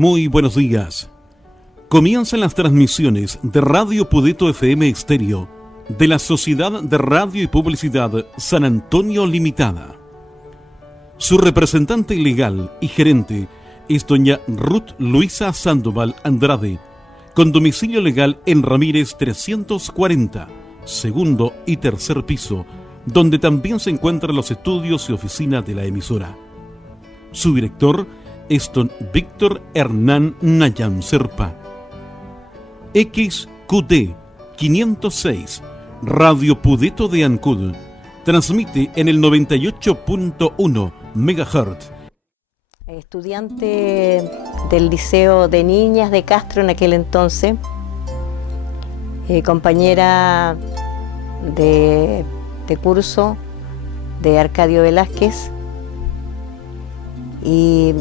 Muy buenos días. Comienzan las transmisiones de Radio Pudeto FM Estéreo de la Sociedad de Radio y Publicidad San Antonio Limitada. Su representante legal y gerente es doña Ruth Luisa Sandoval Andrade, con domicilio legal en Ramírez 340, segundo y tercer piso, donde también se encuentran los estudios y oficinas de la emisora. Su director es don Víctor Hernán Nayán Serpa. XQD 506, Radio Pudeto de Ancud, transmite en el 98.1 MHz. Estudiante del Liceo de Niñas de Castro en aquel entonces, compañera de curso de Arcadio Velázquez, y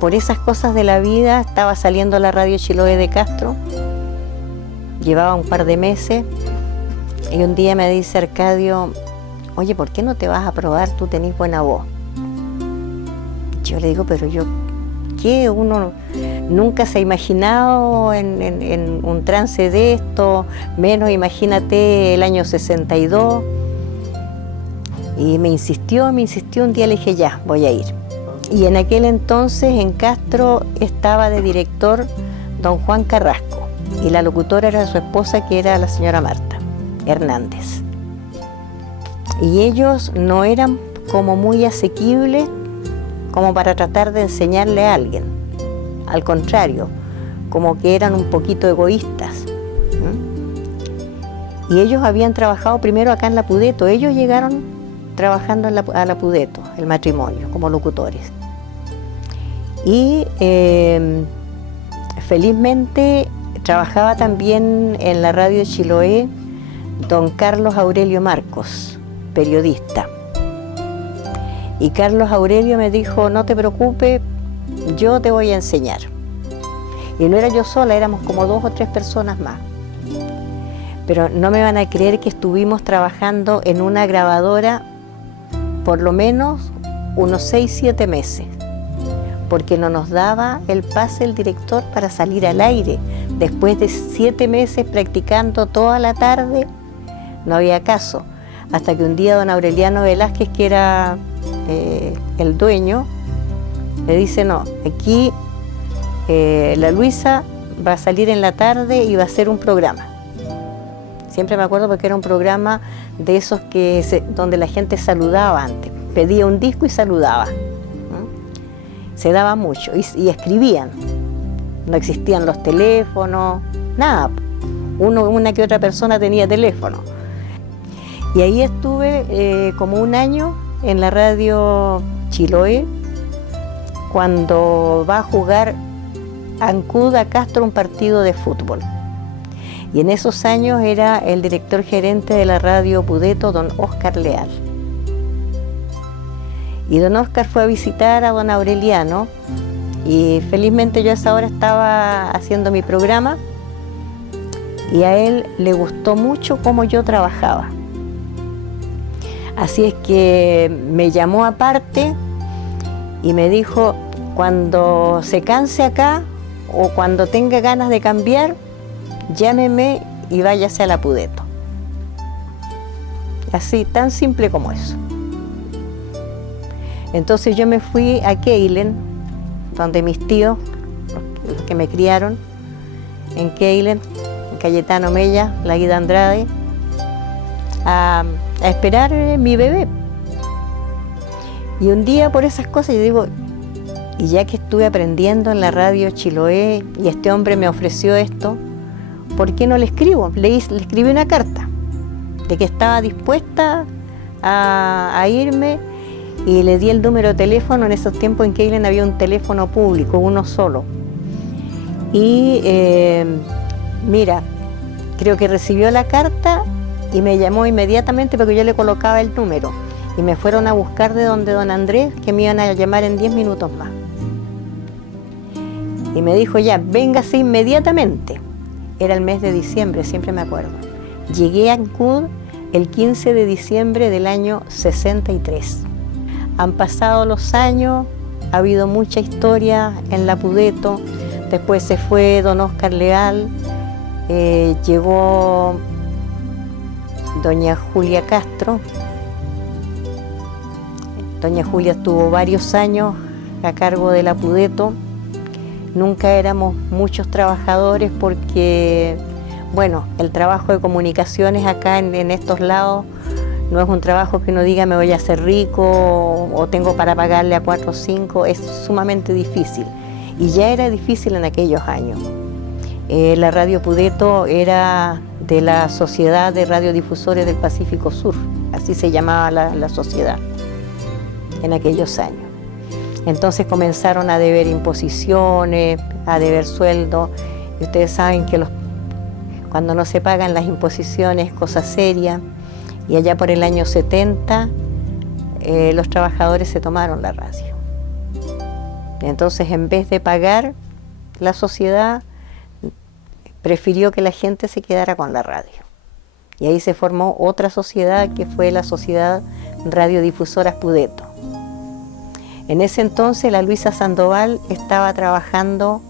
por esas cosas de la vida estaba saliendo la radio Chiloé de Castro, llevaba un par de meses, y un día me dice Arcadio: oye, ¿por qué no te vas a probar? Tú tenés buena voz. Yo le digo: pero yo, ¿qué? Uno nunca se ha imaginado en un trance de esto, menos imagínate el año 62. Y me insistió, un día le dije: ya, voy a ir. Y en aquel entonces en Castro estaba de director don Juan Carrasco, y la locutora era su esposa, que era la señora Marta Hernández. Y ellos no eran como muy asequibles como para tratar de enseñarle a alguien. Al contrario, como que eran un poquito egoístas. Y ellos habían trabajado primero acá en la Pudeto. Ellos llegaron trabajando a la Pudeto, el matrimonio, como locutores. Y felizmente trabajaba también en la radio Chiloé don Carlos Aurelio Marcos, periodista. Y Carlos Aurelio me dijo: no te preocupes, yo te voy a enseñar. Y no era yo sola, éramos como 2 o 3 personas más. Pero no me van a creer que estuvimos trabajando en una grabadora por lo menos unos 6 o 7 meses, porque no nos daba el pase el director para salir al aire. Después de 7 meses practicando toda la tarde, no había caso. Hasta que un día don Aureliano Velázquez, que era el dueño, le dice: no, aquí la Luisa va a salir en la tarde y va a hacer un programa. Siempre me acuerdo porque era un programa de esos donde la gente saludaba antes, pedía un disco y saludaba. Se daba mucho y escribían. No existían los teléfonos, nada. Una que otra persona tenía teléfono. Y ahí estuve como un año en la radio Chiloé, cuando va a jugar Ancud a Castro un partido de fútbol. Y en esos años era el director gerente de la radio Pudeto, don Óscar Leal. Y don Óscar fue a visitar a don Aureliano, y felizmente yo a esa hora estaba haciendo mi programa, y a él le gustó mucho cómo yo trabajaba. Así es que me llamó aparte y me dijo: cuando se canse acá o cuando tenga ganas de cambiar, llámeme y váyase a la Pudeto. Así, tan simple como eso. Entonces yo me fui a Keilen, donde mis tíos, los que me criaron, en Keilen, en Cayetano Mella, la Guida Andrade, a esperar mi bebé. Y un día, por esas cosas, yo digo: y ya que estuve aprendiendo en la radio Chiloé y este hombre me ofreció esto, ¿por qué no le escribo? Le escribí una carta de que estaba dispuesta a irme, y le di el número de teléfono. En esos tiempos en Keilen había un teléfono público, uno solo. Y mira, creo que recibió la carta y me llamó inmediatamente, porque yo le colocaba el número, y me fueron a buscar de donde don Andrés, que me iban a llamar en 10 minutos más. Y me dijo: ya, véngase inmediatamente. Era el mes de diciembre, siempre me acuerdo. Llegué a Ancud el 15 de diciembre del año 63. Han pasado los años, ha habido mucha historia en la Pudeto. Después se fue don Oscar Leal, llegó doña Julia Castro. Doña Julia estuvo varios años a cargo de la Pudeto. Nunca éramos muchos trabajadores porque, bueno, el trabajo de comunicaciones acá en estos lados no es un trabajo que uno diga me voy a hacer rico o tengo para pagarle a 4 o 5, es sumamente difícil. Y ya era difícil en aquellos años. La Radio Pudeto era de la Sociedad de Radiodifusores del Pacífico Sur, así se llamaba la sociedad en aquellos años. Entonces comenzaron a deber imposiciones, a deber sueldos, y ustedes saben que cuando no se pagan las imposiciones es cosa seria, y allá por el año 70 los trabajadores se tomaron la radio. Entonces, en vez de pagar, la sociedad prefirió que la gente se quedara con la radio. Y ahí se formó otra sociedad que fue la Sociedad Radiodifusoras Pudeto. En ese entonces la Luisa Sandoval estaba trabajando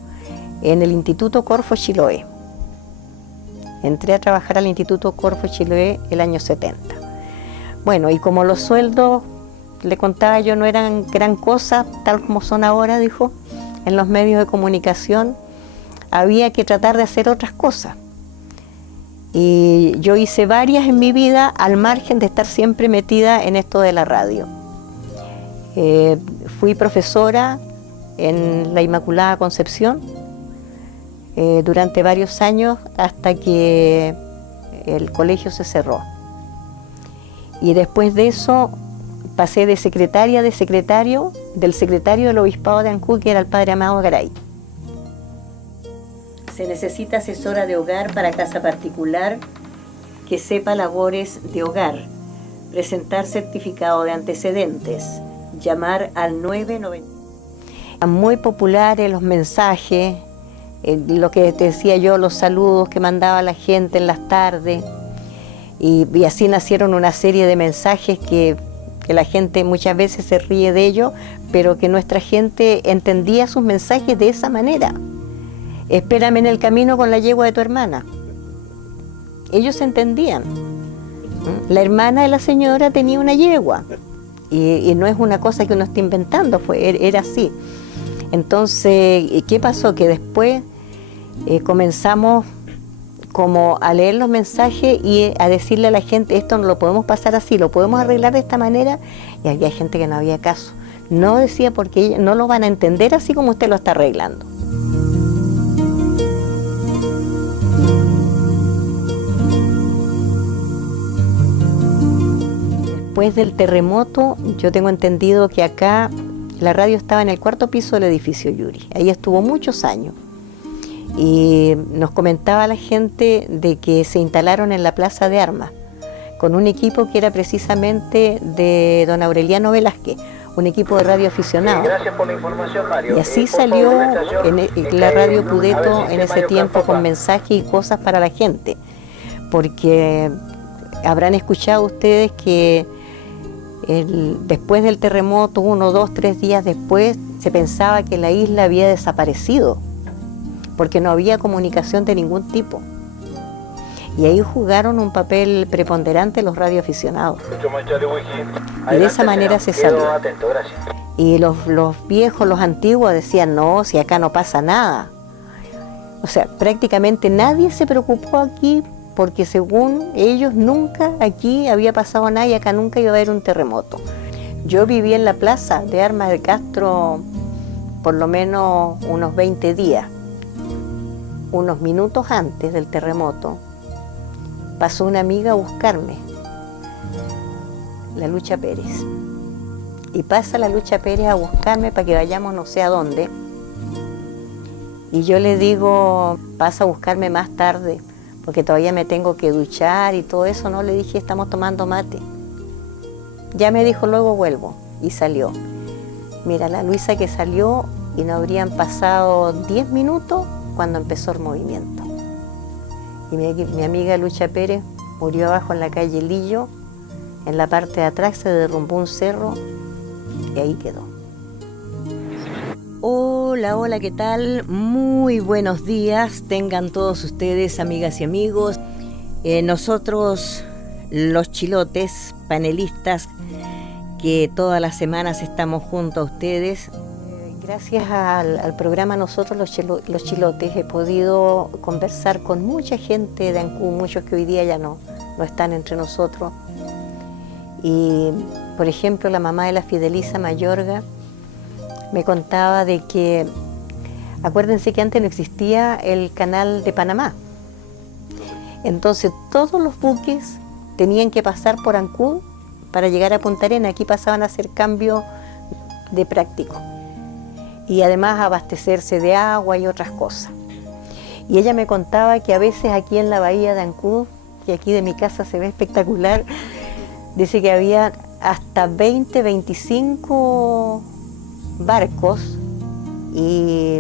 en el Instituto Corfo Chiloé. Entré a trabajar al Instituto Corfo Chiloé el año 70. Bueno, y como los sueldos, le contaba yo, no eran gran cosa, tal como son ahora, dijo, en los medios de comunicación, había que tratar de hacer otras cosas. Y yo hice varias en mi vida al margen de estar siempre metida en esto de la radio. Fui profesora en la Inmaculada Concepción durante varios años hasta que el colegio se cerró. Y después de eso pasé de secretaria del secretario del Obispado de Ancud, que era el padre Amado Garay. Se necesita asesora de hogar para casa particular que sepa labores de hogar, presentar certificado de antecedentes, llamar al 990. Muy populares los mensajes, lo que te decía yo, los saludos que mandaba la gente en las tardes, y así nacieron una serie de mensajes que la gente muchas veces se ríe de ellos, pero que nuestra gente entendía sus mensajes de esa manera. Espérame en el camino con la yegua de tu hermana. Ellos entendían. La hermana de la señora tenía una yegua. Y no es una cosa que uno esté inventando, era así. Entonces, ¿qué pasó? Que después comenzamos como a leer los mensajes y a decirle a la gente, esto no lo podemos pasar así, lo podemos arreglar de esta manera, y había gente que no había caso. No decía porque no lo van a entender así como usted lo está arreglando. Después del terremoto, yo tengo entendido que acá la radio estaba en el 4º piso del edificio Yuri. Ahí estuvo muchos años. Y nos comentaba la gente de que se instalaron en la Plaza de Armas con un equipo que era precisamente de don Aureliano Velázquez, un equipo de radioaficionados. Gracias por la información, Mario. Y así salió la Radio Pudeto en ese tiempo con mensajes y cosas para la gente. Porque habrán escuchado ustedes que después del terremoto, 1, 2, 3 días después, se pensaba que la isla había desaparecido, porque no había comunicación de ningún tipo. Y ahí jugaron un papel preponderante los radioaficionados. Y de esa manera se salió. Y los viejos, los antiguos decían, no, si acá no pasa nada. O sea, prácticamente nadie se preocupó aquí, porque según ellos nunca aquí había pasado nada y acá nunca iba a haber un terremoto. Yo viví en la Plaza de Armas de Castro por lo menos unos 20 días. Unos minutos antes del terremoto, pasó una amiga a buscarme, la Lucha Pérez. Y pasa la Lucha Pérez a buscarme para que vayamos no sé a dónde. Y yo le digo, pasa a buscarme más tarde, porque todavía me tengo que duchar y todo eso. No, le dije, estamos tomando mate. Ya me dijo, luego vuelvo. Y salió. Mira, la Luisa que salió y no habrían pasado 10 minutos cuando empezó el movimiento. Y mi amiga Lucha Pérez murió abajo en la calle Lillo, en la parte de atrás se derrumbó un cerro y ahí quedó. Hola, hola, ¿qué tal? Muy buenos días, tengan todos ustedes, amigas y amigos. Nosotros, los chilotes, panelistas, que todas las semanas estamos junto a ustedes. Gracias al programa Nosotros los Chilotes he podido conversar con mucha gente de Ancud, muchos que hoy día ya no están entre nosotros. Y, por ejemplo, la mamá de la Fidelisa Mayorga me contaba de que, acuérdense que antes no existía el canal de Panamá. Entonces todos los buques tenían que pasar por Ancud para llegar a Punta Arenas. Aquí pasaban a hacer cambio de práctico y además abastecerse de agua y otras cosas. Y ella me contaba que a veces aquí en la bahía de Ancud, que aquí de mi casa se ve espectacular, dice que había hasta 20, 25 barcos y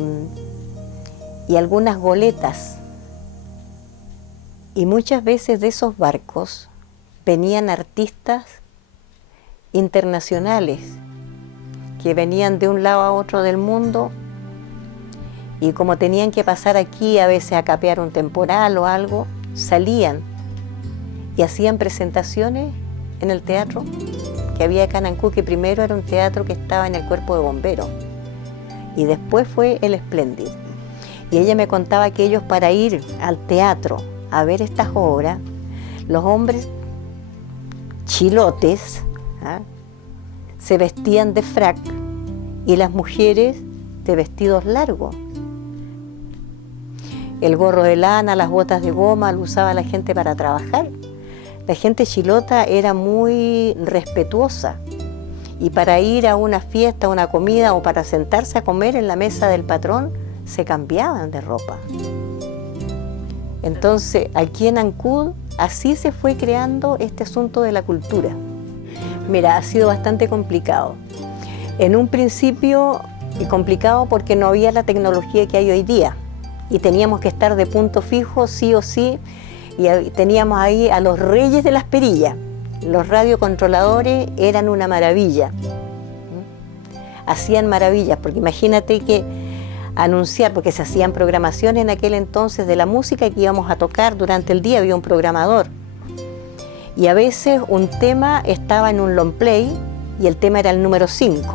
algunas goletas. Y muchas veces de esos barcos venían artistas internacionales que venían de un lado a otro del mundo y como tenían que pasar aquí a veces a capear un temporal o algo, salían y hacían presentaciones en el teatro que había acá en Ancud, que primero era un teatro que estaba en el Cuerpo de Bomberos y después fue el Espléndido. Y ella me contaba que ellos, para ir al teatro a ver estas obras, los hombres chilotes se vestían de frac y las mujeres de vestidos largos. El gorro de lana, las botas de goma lo usaba la gente para trabajar. La gente chilota era muy respetuosa y para ir a una fiesta, a una comida o para sentarse a comer en la mesa del patrón se cambiaban de ropa. Entonces aquí en Ancud así se fue creando este asunto de la cultura. Mira, ha sido bastante complicado. En un principio complicado porque no había la tecnología que hay hoy día y teníamos que estar de punto fijo sí o sí, y teníamos ahí a los reyes de las perillas. Los radiocontroladores eran una maravilla, hacían maravillas, porque imagínate que anunciar, porque se hacían programaciones en aquel entonces de la música que íbamos a tocar durante el día, había un programador y a veces un tema estaba en un long play y el tema era el número 5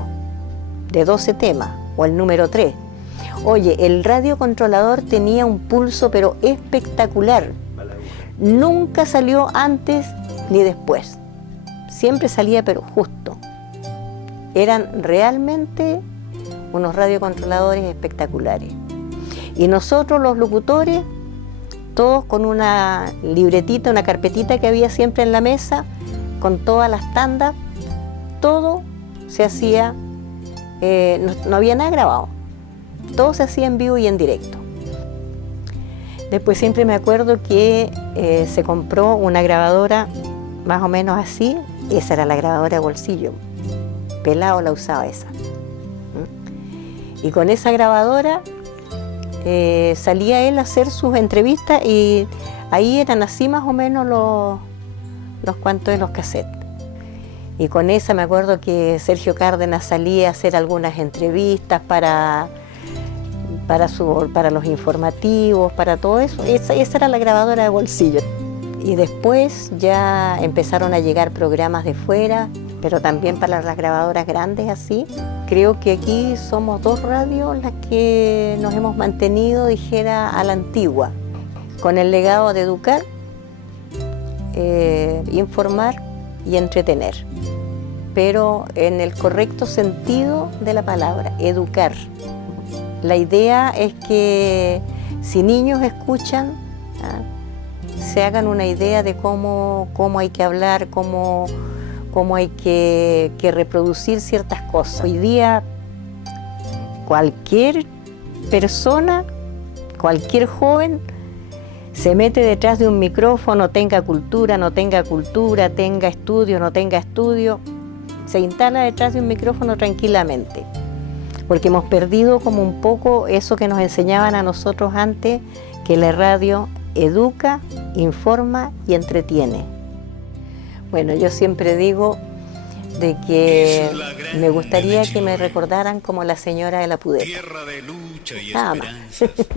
de 12 temas o el número 3. Oye, el radiocontrolador tenía un pulso pero espectacular, nunca salió antes ni después, siempre salía pero justo. Eran realmente unos radiocontroladores espectaculares. Y nosotros los locutores, todos con una libretita, una carpetita que había siempre en la mesa, con todas las tandas, todo se hacía, no había nada grabado, todo se hacía en vivo y en directo. Después siempre me acuerdo que se compró una grabadora más o menos así, esa era la grabadora de bolsillo, Pelao la usaba esa. Y con esa grabadora salía él a hacer sus entrevistas y ahí eran así más o menos los cuantos de los cassettes. Y con esa me acuerdo que Sergio Cárdenas salía a hacer algunas entrevistas para los informativos, para todo eso. Esa era la grabadora de bolsillo. Y después ya empezaron a llegar programas de fuera, pero también para las grabadoras grandes así. Creo que aquí somos 2 radios las que nos hemos mantenido, dijera, a la antigua, con el legado de educar, informar y entretener, pero en el correcto sentido de la palabra, educar. La idea es que si niños escuchan, se hagan una idea de cómo hay que hablar, cómo hay que reproducir ciertas cosas. Hoy día cualquier persona, cualquier joven se mete detrás de un micrófono, tenga cultura, no tenga cultura, tenga estudio, no tenga estudio, se instala detrás de un micrófono tranquilamente, porque hemos perdido como un poco eso que nos enseñaban a nosotros antes, que la radio educa, informa y entretiene. Bueno, yo siempre digo, de que me gustaría que me recordaran como la señora de la Pudeta. Tierra de lucha y Nada más. esperanzas.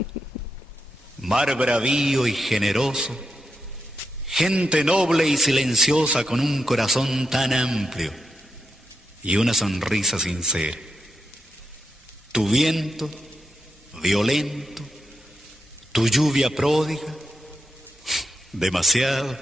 Mar bravío y generoso. Gente noble y silenciosa con un corazón tan amplio y una sonrisa sincera. Tu viento violento, tu lluvia pródiga, demasiado.